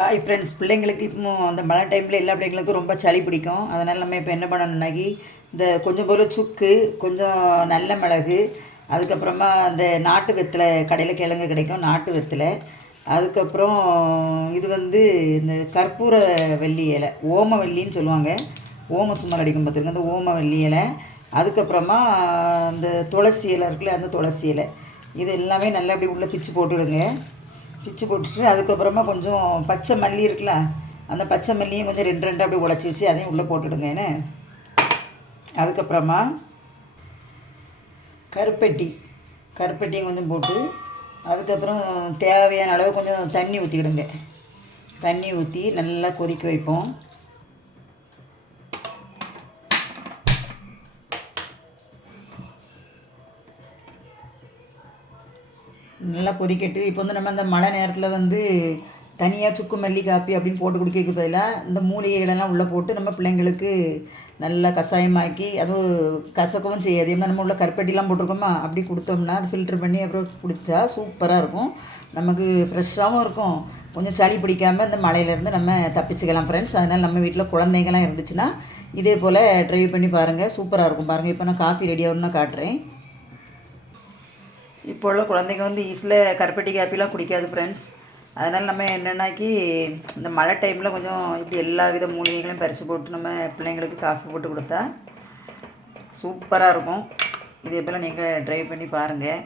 Hi friends பிள்ளைங்களுக்கு இப்போ அந்த மழை டைமில் எல்லா பிள்ளைங்களுக்கும் ரொம்ப சளி பிடிக்கும். அதனால் நம்ம இப்போ என்ன பண்ணணும்னாக்கி இந்த கொஞ்சம் போல சுக்கு கொஞ்சம் நல்ல மிளகு அதுக்கப்புறமா அந்த நாட்டு வெத்தலை கடையில் கிழங்கு கிடைக்கும் நாட்டு வெத்தலை. அதுக்கப்புறம் இது வந்து இந்த கற்பூர வெள்ளி இலை ஓம வெள்ளின்னு சொல்லுவாங்க. ஓம சுமல் அடிக்கும் பார்த்துருங்க அந்த ஓம வெள்ளி இலை. அதுக்கப்புறமா இந்த துளசி இலை இருக்குல்ல அந்த துளசி இலை. இது எல்லாமே நல்லா அப்படி உள்ளே பிச்சு போட்டுவிடுங்க பிச்சு போட்டுட்டு அதுக்கப்புறமா கொஞ்சம் பச்சை மல்லி இருக்குல்ல அந்த பச்சை மல்லியும் கொஞ்சம் ரெண்டு ரெண்டு அப்படியே உடச்சி வச்சு அதையும் உள்ளே போட்டுடுங்க என்ன? அதுக்கப்புறமா கருப்பட்டி கருப்பட்டியும் கொஞ்சம் போட்டு அதுக்கப்புறம் தேவையான அளவு கொஞ்சம் தண்ணி ஊற்றிக்கிடுங்க தண்ணி ஊற்றி நல்லா கொதிக்க வைப்போம். நல்லா கொதிக்கட்டு. இப்போ வந்து நம்ம அந்த மழை நேரத்தில் வந்து தனியாக சுக்கு மல்லி காப்பி அப்படின்னு போட்டு குடிக்க பதிலாக இந்த மூலிகைகளெல்லாம் உள்ளே போட்டு நம்ம பிள்ளைங்களுக்கு நல்லா கஷாயமாக்கி அதுவும் கசக்கவும் செய்யாது. ஏன்னா நம்ம உள்ள கருப்பட்டிலாம் போட்டிருக்கோமா அப்படி கொடுத்தோம்னா அது ஃபில்ட்ரு பண்ணி அப்புறம் குடித்தா சூப்பராக இருக்கும். நமக்கு ஃப்ரெஷ்ஷாகவும் இருக்கும். கொஞ்சம் சளி பிடிக்காமல் இந்த மழையிலேருந்து நம்ம தப்பிச்சுக்கலாம் ஃப்ரெண்ட்ஸ் அதனால் நம்ம வீட்டில் குழந்தைங்கலாம் இருந்துச்சுன்னா இதே போல் ட்ரை பண்ணி பாருங்கள் சூப்பராக இருக்கும் பாருங்கள் இப்போ நான் காஃபி ரெடி ஆகணும்னா காட்டுறேன். இப்போ உள்ள குழந்தைங்க வந்து ஈஸியில் கருப்பட்டி காப்பிலாம் குடிக்காது ஃப்ரெண்ட்ஸ் அதனால் நம்ம என்னென்னாக்கி இந்த மழை டைமில் கொஞ்சம் இப்படி எல்லா வித மூலிகைகளையும் பறித்து போட்டு நம்ம பிள்ளைங்களுக்கு காஃபி போட்டு கொடுத்தா சூப்பராக இருக்கும். இதே போல் நீங்கள் ட்ரை பண்ணி பாருங்கள்